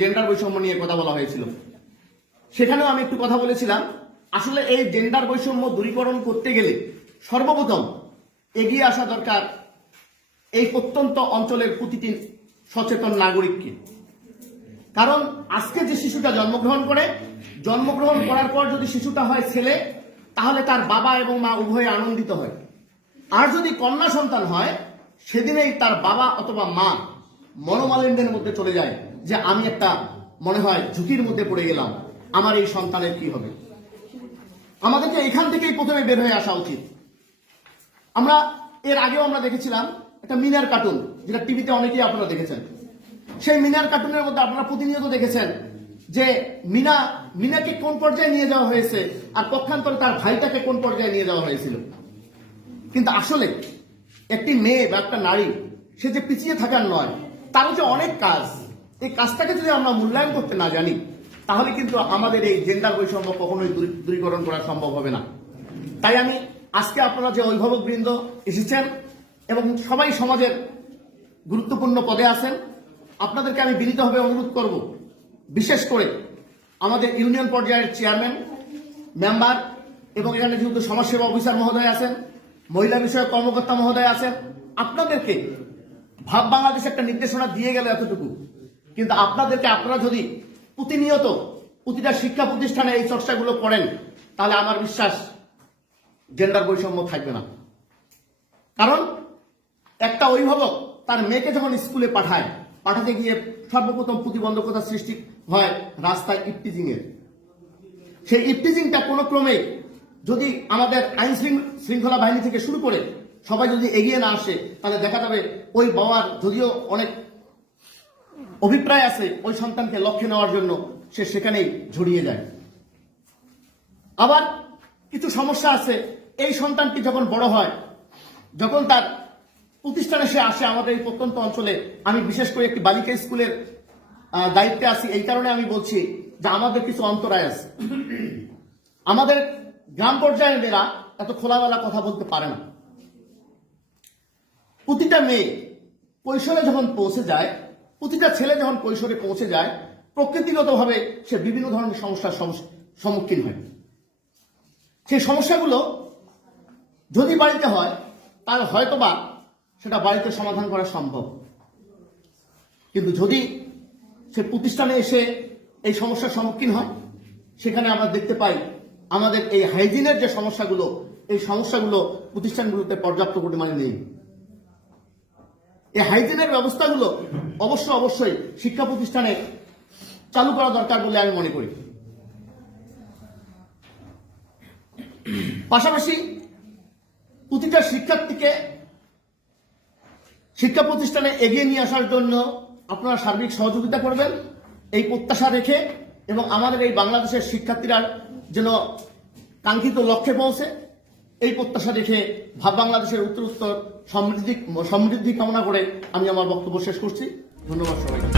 Gender বৈষম্য নিয়ে কথা বলা হয়েছিল, সেখানেও আমি একটু কথা বলেছিলাম। আসলে এই জেন্ডার বৈষম্য দূরীকরণ করতে গেলে সর্বপ্রথম এগিয়ে আসা দরকার এই প্রত্যন্ত অঞ্চলের প্রতিটি সচেতন নাগরিককে। কারণ আজকে যে শিশুটা জন্মগ্রহণ করার পর যদি শিশুটা হয় ছেলে, তাহলে তার বাবা এবং মা উভয়ে আনন্দিত হয়। আর যদি কন্যা সন্তান হয়, সেদিনেই তার বাবা অথবা মা মনোমালিন্যের মধ্যে চলে যায় যে আমি একটা মনে হয় ঝুঁকির মধ্যে পড়ে গেলাম, আমার এই সন্তানের কি হবে। আমাদেরকে এখান থেকেই প্রথমে বের হয়ে আসা উচিত। আমরা এর আগেও আমরা দেখেছিলাম একটা মিনার কার্টুন, যেটা টিভিতে অনেকেই আপনারা দেখেছেন। সেই মিনার কার্টুনের মধ্যে আপনারা প্রতিনিয়ত দেখেছেন যে মিনাকে কোন পর্যায়ে নিয়ে যাওয়া হয়েছে আর পক্ষান্তরে তার ভাইটাকে কোন পর্যায়ে নিয়ে যাওয়া হয়েছিল। কিন্তু আসলে একটি মেয়ে বা একটা নারী, সে যে পিছিয়ে থাকার নয়, তারও যে অনেক কাজ, এই কাজটাকে যদি আমরা মূল্যায়ন করতে না জানি, তাহলে কিন্তু আমাদের এই জেন্ডার বৈষম্য কখনোই দূরীকরণ করা সম্ভব হবে না। তাই আমি আজকে আপনারা যে অভিভাবক বৃন্দ এসেছেন এবং সবাই সমাজের গুরুত্বপূর্ণ পদে আছেন, আপনাদেরকে আমি বিনীতভাবে অনুরোধ করব, বিশেষ করে আমাদের ইউনিয়ন পর্যায়ের চেয়ারম্যান, মেম্বার এবং এখানে যেহেতু সমাজসেবা অফিসার মহোদয় আছেন, মহিলা বিষয়ক কর্মকর্তা মহোদয় আছেন, আপনাদেরকে ভাব বাংলাদেশ একটা নির্দেশনা দিয়ে গেল এতটুকু, কিন্তু আপনারা যদি প্রতিনিয়ত প্রতিটা শিক্ষা প্রতিষ্ঠানে এই চর্চাগুলো করেন, তাহলে আমার বিশ্বাস জেন্ডার বৈষম্য থাকবে না। কারণ একটা অভিভাবক তার মেয়েকে যখন স্কুলে পাঠাতে গিয়ে সর্বপ্রথম প্রতিবন্ধকতা সৃষ্টি হয় রাস্তায় ইফটিজিং এর। সেই ইফটিজিংটা কোনো ক্রমে যদি আমাদের আইন শৃঙ্খলা বাহিনী থেকে শুরু করে সবাই যদি এগিয়ে না আসে, তাহলে দেখা যাবে ওই বাবার যদিও অনেক অভিপ্রায় আছে ওই সন্তানকে লক্ষ্যে নেওয়ার জন্য, সে সেখানেই জড়িয়ে যায়। আবার কিছু সমস্যা আছে, এই সন্তানটি যখন বড় হয়, যখন তার প্রতিষ্ঠানে সে আসে, আমাদের এই প্রত্যন্ত অঞ্চলে আমি বিশেষ করে একটি বালিকা স্কুলের দায়িত্বে আছি, এই কারণে আমি বলছি যে আমাদের কিছু অন্তরায় আছে। আমাদের গ্রাম পর্যায়ের মেয়েরা এত খোলামেলা কথা বলতে পারে না। প্রতিটা মেয়ে কৈশোরে যখন পৌঁছে যায়, প্রতিটা ছেলে যখন কৈশোরে পৌঁছে যায়, প্রকৃতিগতভাবে সে বিভিন্ন ধরনের সমস্যার সম্মুখীন হয়। সেই সমস্যাগুলো যদি বাড়িতে হয়, তাহলে হয়তোবা সেটা বাড়িতে সমাধান করা সম্ভব। কিন্তু যদি সে প্রতিষ্ঠানে এসে এই সমস্যার সম্মুখীন হয়, সেখানে আমরা দেখতে পাই আমাদের এই হাইজিনের যে সমস্যাগুলো, এই সমস্যাগুলো প্রতিষ্ঠানগুলোতে পর্যাপ্ত পরিমাণে নেই। এই হাইজিনের ব্যবস্থাগুলো অবশ্যই শিক্ষা প্রতিষ্ঠানে চালু করা দরকার বলে আমি মনে করি। পাশাপাশি প্রতিটা শিক্ষার্থীকে শিক্ষা প্রতিষ্ঠানে এগিয়ে নিয়ে আসার জন্য আপনারা সার্বিক সহযোগিতা করবেন, এই প্রত্যাশা রেখে, এবং আমাদের এই বাংলাদেশের শিক্ষার্থীরা যেন কাঙ্ক্ষিত লক্ষ্যে পৌঁছে, এই প্রত্যাশা রেখে ভাব বাংলাদেশের উত্তরোত্তর সমৃদ্ধি কামনা করে আমি আমার বক্তব্য শেষ করছি। ধন্যবাদ সবাইকে।